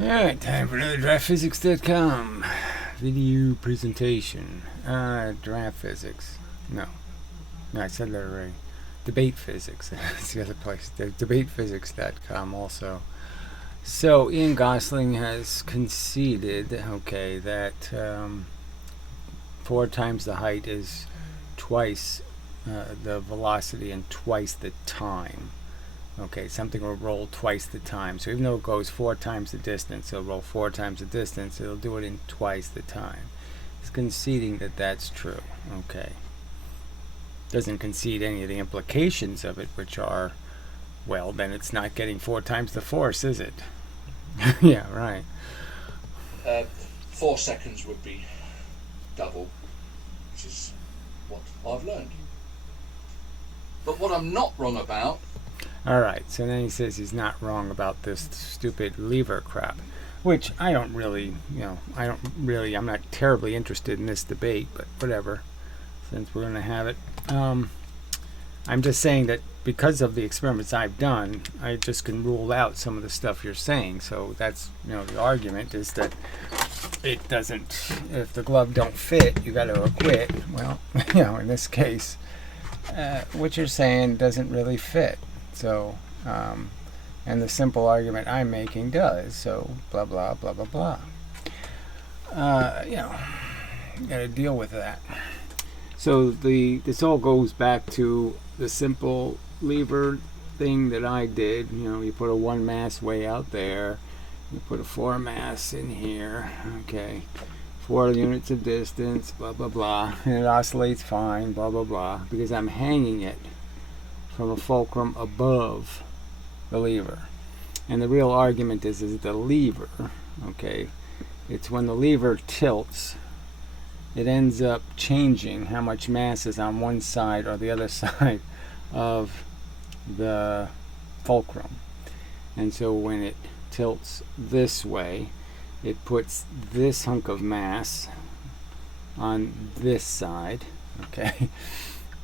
Alright, time for another DraftPhysics.com video presentation. Draft physics. No, I said that already. Debate physics. That's the other place. DebatePhysics.com also. So, Ian Gosling has conceded, okay, that 4 times the height is twice the velocity and twice the time. Okay, something will roll twice the time. So even though it goes 4 times the distance, it'll roll 4 times the distance. It'll do it in twice the time. It's conceding that that's true. Okay. Doesn't concede any of the implications of it, which are, well, then it's not getting 4 times the force, is it? Yeah, right. 4 seconds would be double, which is what I've learned. But what I'm not wrong about... Alright, so then he says he's not wrong about this stupid lever crap, which I don't really, I'm not terribly interested in this debate, but whatever, since we're going to have it. I'm just saying that because of the experiments I've done, I just can rule out some of the stuff you're saying. So that's, the argument is that it doesn't, if the glove don't fit, you got to acquit. Well, in this case, what you're saying doesn't really fit. So, and the simple argument I'm making does. So, blah, blah, blah, blah, blah. You got to deal with that. So this all goes back to the simple lever thing that I did. You put a 1 mass way out there. You put a 4 mass in here. Okay. 4 units of distance, blah, blah, blah. And it oscillates fine, blah, blah, blah. Because I'm hanging it from a fulcrum above the lever. And the real argument is the lever, okay, it's when the lever tilts, it ends up changing how much mass is on one side or the other side of the fulcrum. And so when it tilts this way, it puts this hunk of mass on this side, okay.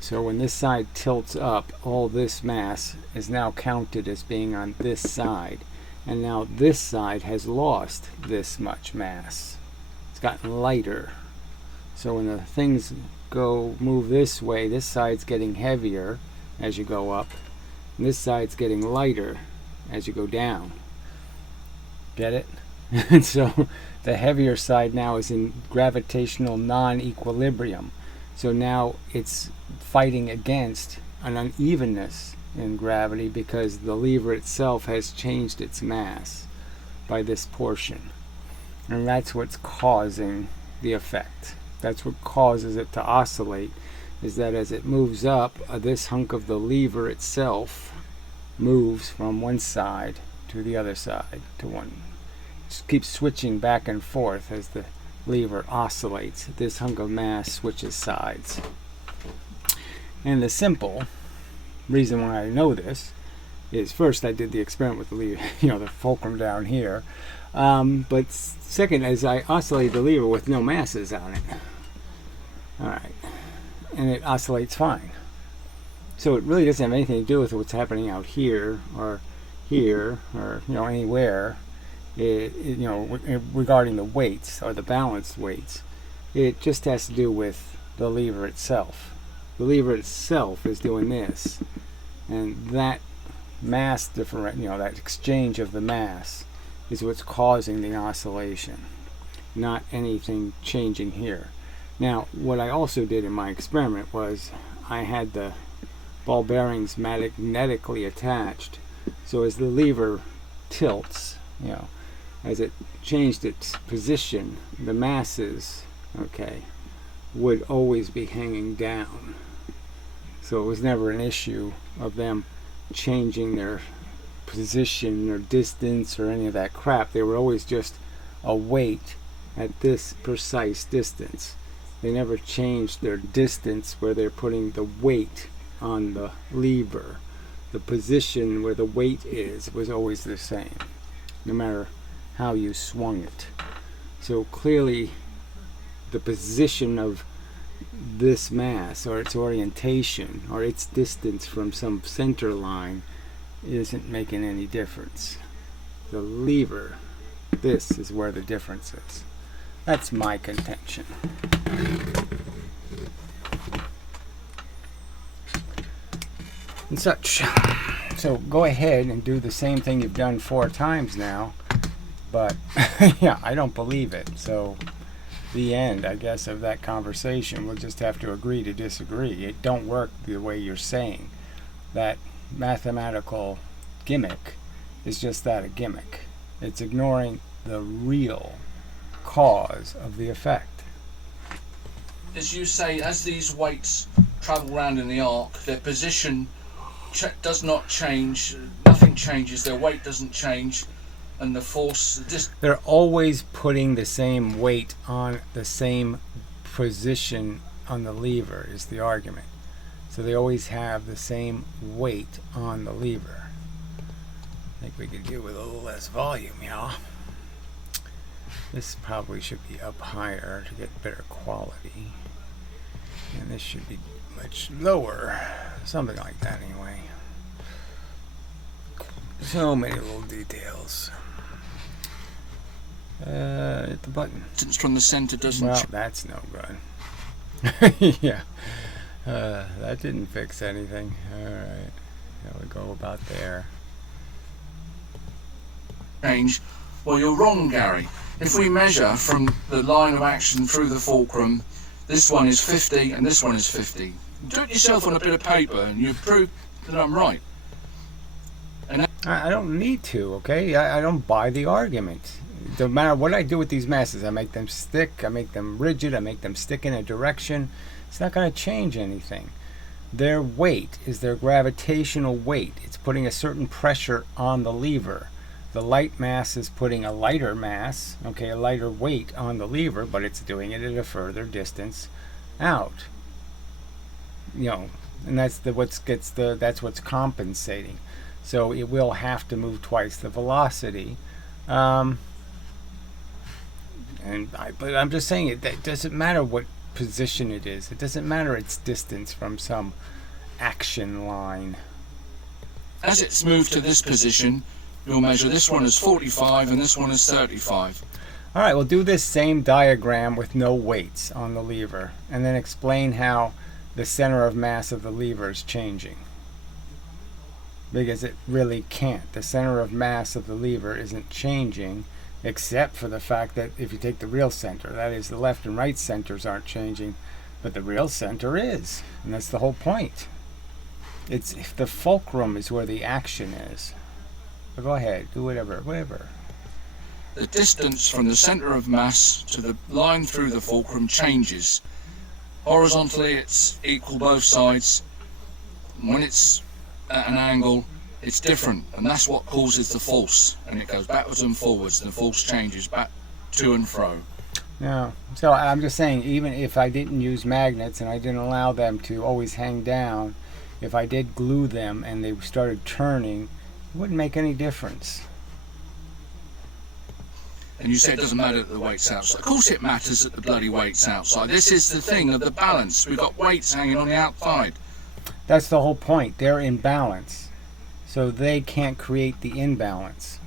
So when this side tilts up, all this mass is now counted as being on this side. And now this side has lost this much mass. It's gotten lighter. So when the things move this way, this side's getting heavier as you go up. And this side's getting lighter as you go down. Get it? And so the heavier side now is in gravitational non-equilibrium. So now it's fighting against an unevenness in gravity because the lever itself has changed its mass by this portion. And that's what's causing the effect. That's what causes it to oscillate, is that as it moves up, this hunk of the lever itself moves from one side to the other side, to one. Just keeps switching back and forth as the lever oscillates. This hunk of mass switches sides. And the simple reason why I know this is, first, I did the experiment with the lever, the fulcrum down here. But second, as I oscillate the lever with no masses on it. Alright. And it oscillates fine. So it really doesn't have anything to do with what's happening out here or anywhere. Regarding the weights or the balanced weights, it just has to do with the lever itself. The lever itself is doing this, and that mass different, that exchange of the mass is what's causing the oscillation, not anything changing here. Now, what I also did in my experiment was I had the ball bearings magnetically attached, so as the lever tilts, as it changed its position, the masses, would always be hanging down. So it was never an issue of them changing their position or distance or any of that crap. They were always just a weight at this precise distance. They never changed their distance where they're putting the weight on the lever. The position where the weight is was always the same, no matter how you swung it. So clearly the position of this mass, or its orientation, or its distance from some center line, isn't making any difference. The lever This is where the difference is. That's my contention. And such. So go ahead and do the same thing you've done 4 times now. But, yeah, I don't believe it. So, the end, I guess, of that conversation. We'll just have to agree to disagree. It don't work the way you're saying. That mathematical gimmick is just that, a gimmick. It's ignoring the real cause of the effect. As you say, as these weights travel around in the arc, their position does not change. Nothing changes. Their weight doesn't change. And the force just... They're always putting the same weight on the same position on the lever is the argument. So they always have the same weight on the lever. I think we could do with a little less volume, y'all. This probably should be up higher to get better quality. And this should be much lower. Something like that anyway. So many little details. Hit the button. Distance from the center doesn't Well, that's no good. Yeah. That didn't fix anything. Alright. There we go about there. change. Well, you're wrong, Gary. If we measure from the line of action through the fulcrum, this one is 50 and this one is 50. Do it yourself on a bit of paper and you prove that I'm right. I don't need to, okay? I don't buy the argument. No matter what I do with these masses, I make them stick, I make them rigid, I make them stick in a direction. It's not going to change anything. Their weight is their gravitational weight. It's putting a certain pressure on the lever. The light mass is putting a lighter mass, okay, a lighter weight on the lever, but it's doing it at a further distance out. You know, and that's what's compensating. So it will have to move twice the velocity. But I'm just saying it doesn't matter what position it is. It doesn't matter its distance from some action line. As it's moved to this position, you'll measure this one as 45 and this one is 35. All right, we'll do this same diagram with no weights on the lever, and then explain how the center of mass of the lever is changing. Because it really can't. The center of mass of the lever isn't changing, except for the fact that if you take the real center, that is, the left and right centers aren't changing, but the real center is, and that's the whole point. It's the fulcrum is where the action is. But go ahead, do whatever. The distance from the center of mass to the line through the fulcrum changes. Horizontally, it's equal both sides. When it's at an angle, it's different, and that's what causes the force, and it goes backwards and forwards. The force changes back to and fro. No, so I'm just saying, even if I didn't use magnets and I didn't allow them to always hang down, if I did glue them and they started turning, it wouldn't make any difference. And you say it doesn't matter that the weight's outside. Of course it matters that the bloody weight's outside. This is the thing of the balance. We've got weights hanging on the outside. That's the whole point. They're in balance. So they can't create the imbalance.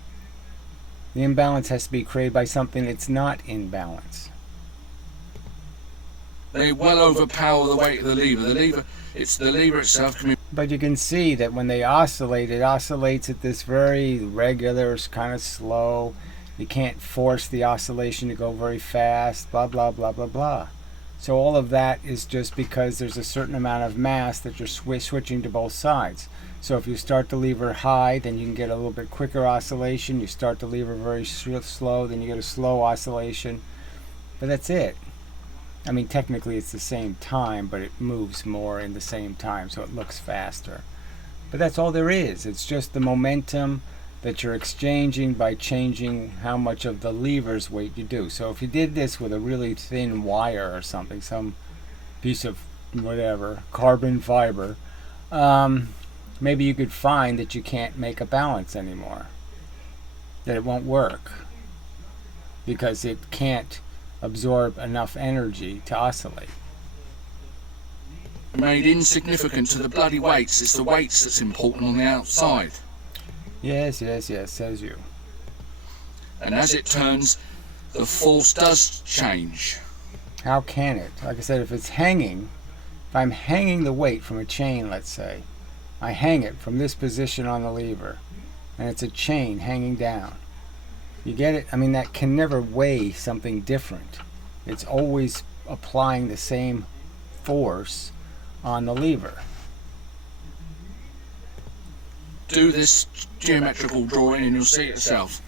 The imbalance has to be created by something that's not in balance. They well overpower the weight of the lever. It's the lever itself. But you can see that when they oscillate, it oscillates at this very regular, kind of slow. You can't force the oscillation to go very fast, blah, blah, blah, blah, blah. So all of that is just because there's a certain amount of mass that you're switching to both sides. So if you start the lever high, then you can get a little bit quicker oscillation. You start the lever very slow, then you get a slow oscillation. But that's it. I mean, technically it's the same time, but it moves more in the same time, so it looks faster. But that's all there is. It's just the momentum that you're exchanging by changing how much of the lever's weight you do. So if you did this with a really thin wire or something, some piece of whatever, carbon fiber, maybe you could find that you can't make a balance anymore. That it won't work. Because it can't absorb enough energy to oscillate. Made insignificant to the bloody weights. It's the weights that's important on the outside. Yes, says you. And as it turns, the force does change. How can it? Like I said, if it's hanging, if I'm hanging the weight from a chain, let's say, I hang it from this position on the lever, and it's a chain hanging down. You get it? I mean, that can never weigh something different. It's always applying the same force on the lever. Do this geometrical drawing and you'll see it yourself.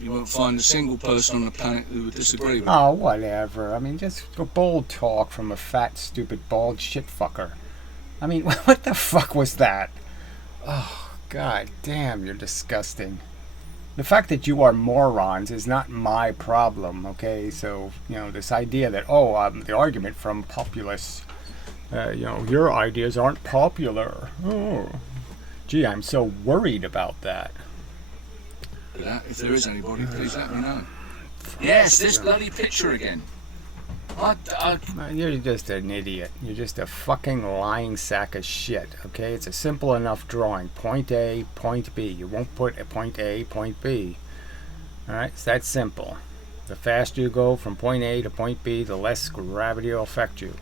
You won't find a single person on the planet who would disagree with it. Oh, whatever. I mean, just go bold talk from a fat, stupid, bald shit fucker. I mean, what the fuck was that? Oh, god damn, you're disgusting. The fact that you are morons is not my problem, okay? So, you know, this idea that, the argument from populists, your ideas aren't popular. Oh. Gee, I'm so worried about that. If there is anybody, please let me know. Yes, this bloody picture again. You're just an idiot. You're just a fucking lying sack of shit, okay? It's a simple enough drawing. Point A, point B. You won't put a point A, point B. Alright, it's that simple. The faster you go from point A to point B, the less gravity will affect you.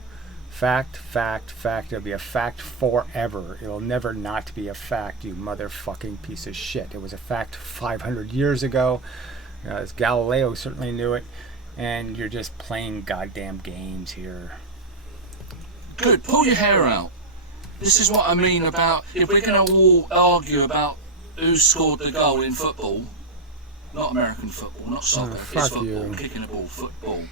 Fact, fact, fact. It'll be a fact forever. It'll never not be a fact, you motherfucking piece of shit. It was a fact 500 years ago. Galileo certainly knew it. And you're just playing goddamn games here. Good, pull your hair out. This is what I mean about, if we're going to all argue about who scored the goal in football, not American football, not soccer, it's football, you. Kicking a ball, football.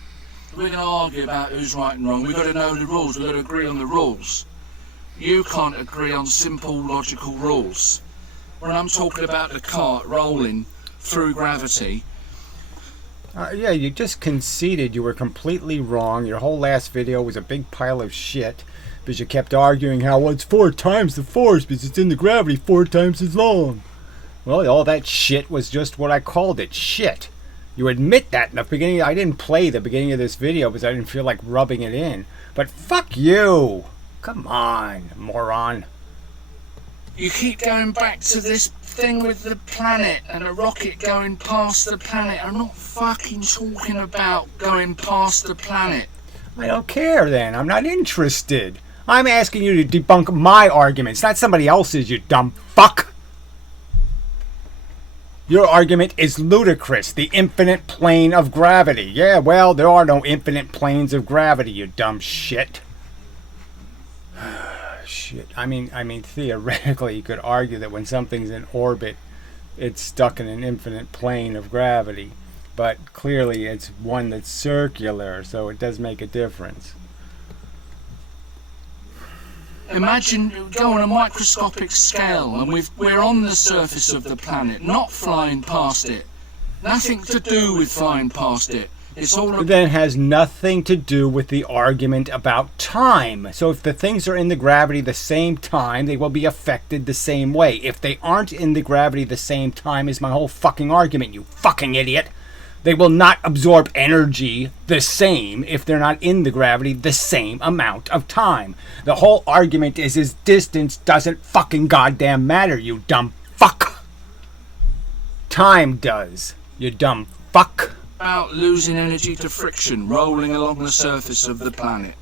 We're going to argue about who's right and wrong. We've got to know the rules. We've got to agree on the rules. You can't agree on simple logical rules. When I'm talking about the cart rolling through gravity. Yeah, you just conceded you were completely wrong. Your whole last video was a big pile of shit because you kept arguing how, well, it's 4 times the force because it's in the gravity 4 times as long. Well, all that shit was just what I called it, shit. You admit that in the beginning. I didn't play the beginning of this video because I didn't feel like rubbing it in. But fuck you. Come on, moron. You keep going back to this thing with the planet and a rocket going past the planet. I'm not fucking talking about going past the planet. I don't care then. I'm not interested. I'm asking you to debunk my arguments, not somebody else's, you dumb fuck. Your argument is ludicrous. The infinite plane of gravity. Yeah, well, there are no infinite planes of gravity, you dumb shit. Shit. I mean, theoretically, you could argue that when something's in orbit, it's stuck in an infinite plane of gravity. But clearly, it's one that's circular, so it does make a difference. Imagine go on a microscopic scale and we're on the surface of the planet, not flying past it. Nothing to do with flying past it. It's all. Then has nothing to do with the argument about time. So if the things are in the gravity the same time, they will be affected the same way. If they aren't in the gravity the same time is my whole fucking argument, you fucking idiot. They will not absorb energy the same if they're not in the gravity the same amount of time. The whole argument is distance doesn't fucking goddamn matter, you dumb fuck. Time does, you dumb fuck. About losing energy to friction rolling along the surface of the planet.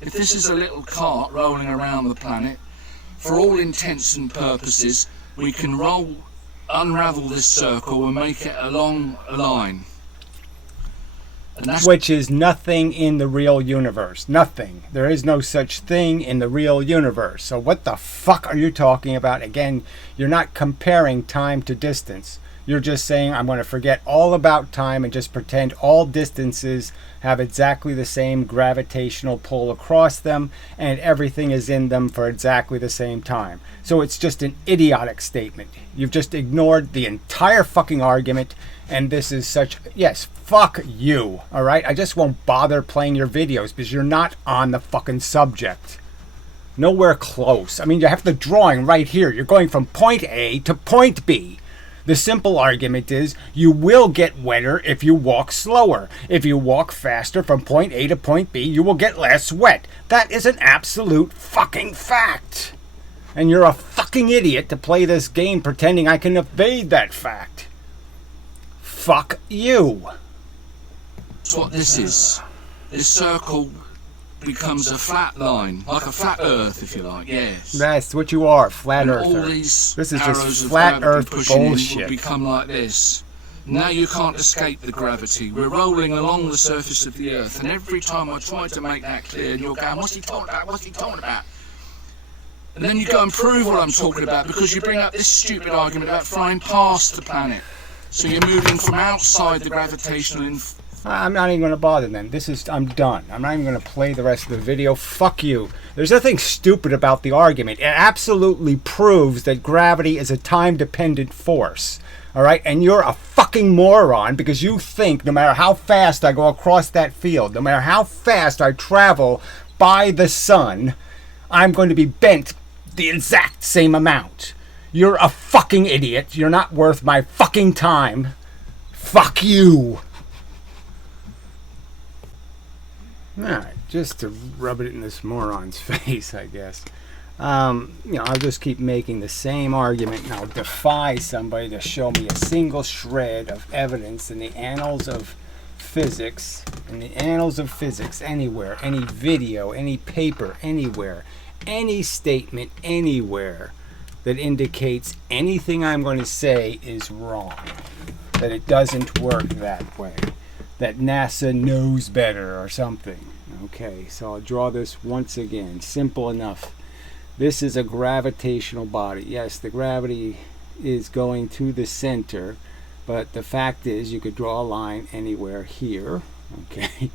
If this is a little cart rolling around the planet, for all intents and purposes, we can unravel this circle and make it a long line. Which is nothing in the real universe. Nothing. There is no such thing in the real universe. So what the fuck are you talking about? Again, you're not comparing time to distance. You're just saying I'm going to forget all about time and just pretend all distances have exactly the same gravitational pull across them and everything is in them for exactly the same time. So it's just an idiotic statement. You've just ignored the entire fucking argument, and this is such... Yes, fuck you, alright? I just won't bother playing your videos because you're not on the fucking subject. Nowhere close. I mean, you have the drawing right here. You're going from point A to point B. The simple argument is you will get wetter if you walk slower. If you walk faster from point A to point B, you will get less wet. That is an absolute fucking fact. And you're a fucking idiot to play this game pretending I can evade that fact. Fuck you. That's what this is. This circle becomes a flat line, like a flat Earth, if you like. Yes. That's what you are, flat And earther. all these This is arrows just of flat gravity earth pushing in bullshit. will become like this. Now you can't escape the gravity. We're rolling along the surface of the Earth, and every time I try to make that clear, and you're going, what's he talking about? What's he talking about? And then you go and prove what I'm talking about, because you bring up this stupid argument about flying past the planet. So you're moving from outside the gravitational I'm not even going to bother then. I'm done. I'm not even going to play the rest of the video. Fuck you. There's nothing stupid about the argument. It absolutely proves that gravity is a time-dependent force. All right? And you're a fucking moron because you think no matter how fast I go across that field, no matter how fast I travel by the sun, I'm going to be bent the exact same amount. You're a fucking idiot. You're not worth my fucking time. Fuck you. Alright, just to rub it in this moron's face, I guess. I'll just keep making the same argument, and I'll defy somebody to show me a single shred of evidence in the annals of physics, anywhere, any video, any paper, anywhere, any statement, anywhere, that indicates anything I'm going to say is wrong, that it doesn't work that way, that NASA knows better or something. Okay, so I'll draw this once again. Simple enough. This is a gravitational body. Yes, the gravity is going to the center, but the fact is you could draw a line anywhere here, okay,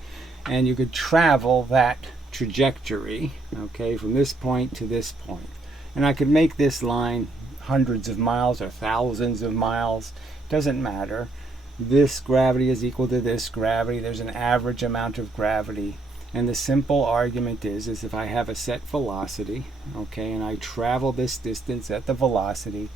and you could travel that trajectory, okay, from this point to this point. And I could make this line hundreds of miles or thousands of miles. Doesn't matter. This gravity is equal to this gravity. There's an average amount of gravity. And the simple argument is if I have a set velocity, okay, and I travel this distance at the velocity,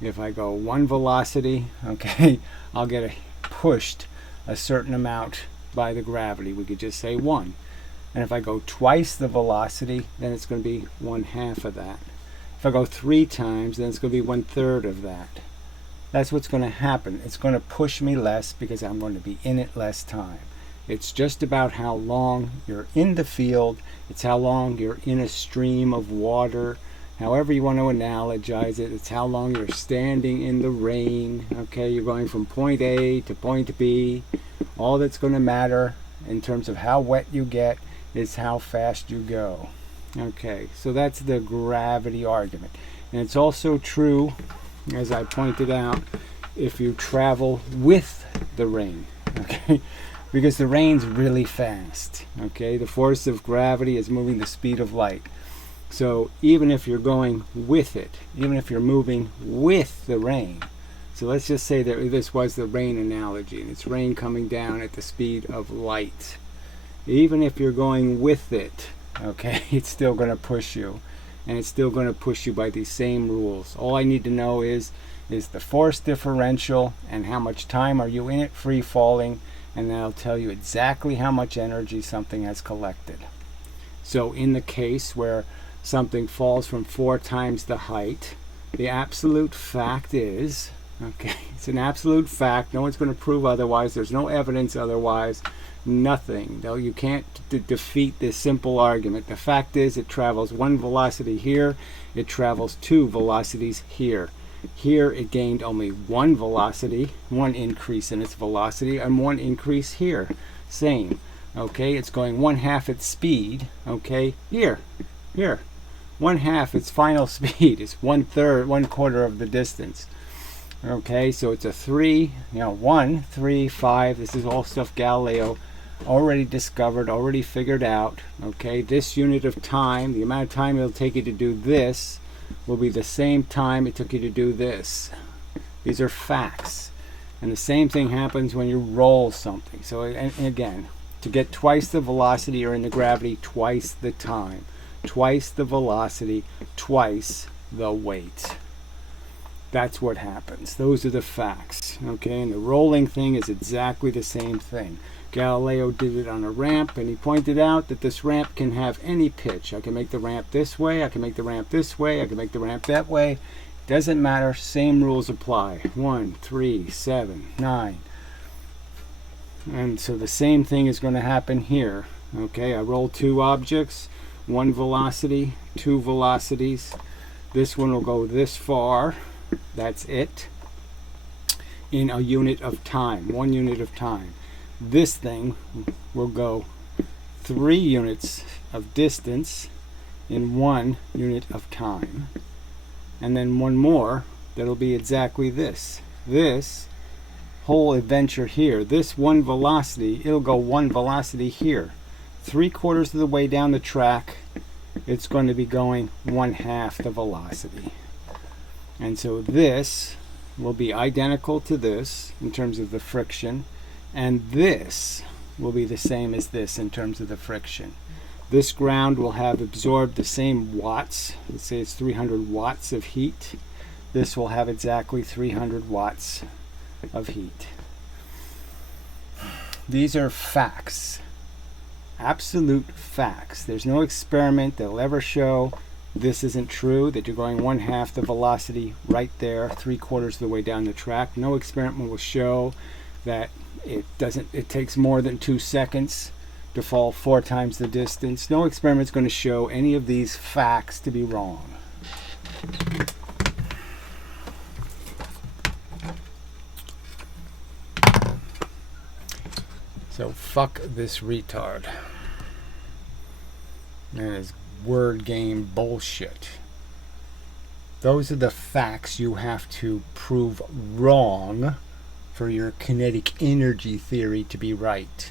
if I go one velocity, okay, I'll get pushed a certain amount by the gravity. We could just say 1. And if I go twice the velocity, then it's going to be 1/2 of that. If I go 3 times, then it's going to be 1/3 of that. That's what's going to happen. It's going to push me less because I'm going to be in it less time. It's just about how long you're in the field. It's how long you're in a stream of water. However you want to analogize it. It's how long you're standing in the rain. Okay, you're going from point A to point B. All that's going to matter in terms of how wet you get is how fast you go. Okay, so that's the gravity argument. And it's also true, as I pointed out, if you travel with the rain, okay, because the rain's really fast, okay, the force of gravity is moving the speed of light. So even if you're going with it, even if you're moving with the rain, so let's just say that this was the rain analogy, and it's rain coming down at the speed of light. Even if you're going with it, okay, it's still going to push you, and it's still going to push you by these same rules. All I need to know is the force differential and how much time are you in it free falling, and that'll tell you exactly how much energy something has collected. So in the case where something falls from 4 times the height, the absolute fact is, okay, it's an absolute fact, no one's going to prove otherwise, there's no evidence otherwise, nothing. No, you can't defeat this simple argument. The fact is it travels 1 velocity here, it travels 2 velocities here. Here it gained only 1 velocity, 1 increase in its velocity, and 1 increase here. Same. Okay, it's going 1/2 its speed. Okay, here. 1/2 its final speed. It's 1/3, 1/4 of the distance. Okay, so it's a 3, 1, 3, 5. This is all stuff Galileo already discovered, already figured out. Okay, this unit of time, the amount of time it'll take you to do this, will be the same time it took you to do this. These are facts. And the same thing happens when you roll something. So and again, to get twice the velocity or in the gravity, twice the time. Twice the velocity, twice the weight. That's what happens. Those are the facts. Okay, and the rolling thing is exactly the same thing. Galileo did it on a ramp, and he pointed out that this ramp can have any pitch. I can make the ramp this way, I can make the ramp this way, I can make the ramp that way. Doesn't matter, same rules apply. 1, 3, 7, 9, And so the same thing is going to happen here. Okay, I roll two objects, one velocity, two velocities. This one will go this far, that's it, in a unit of time, 1 unit of time. This thing will go 3 units of distance in 1 unit of time. And then one more that'll be exactly this. This whole adventure here, this one velocity, it'll go 1 velocity here. 3/4 of the way down the track, it's going to be going 1/2 the velocity. And so this will be identical to this in terms of the friction, and this will be the same as this in terms of the friction. This ground will have absorbed the same watts. Let's say it's 300 watts of heat. This will have exactly 300 watts of heat. These are facts. Absolute facts. There's no experiment that'll ever show this isn't true, that you're going 1/2 the velocity right there, 3/4 of the way down the track. No experiment will show that it takes more than 2 seconds to fall 4 times the distance. No experiment's going to show any of these facts to be wrong. So fuck this retard and his word game bullshit. Those are the facts you have to prove wrong for your kinetic energy theory to be right.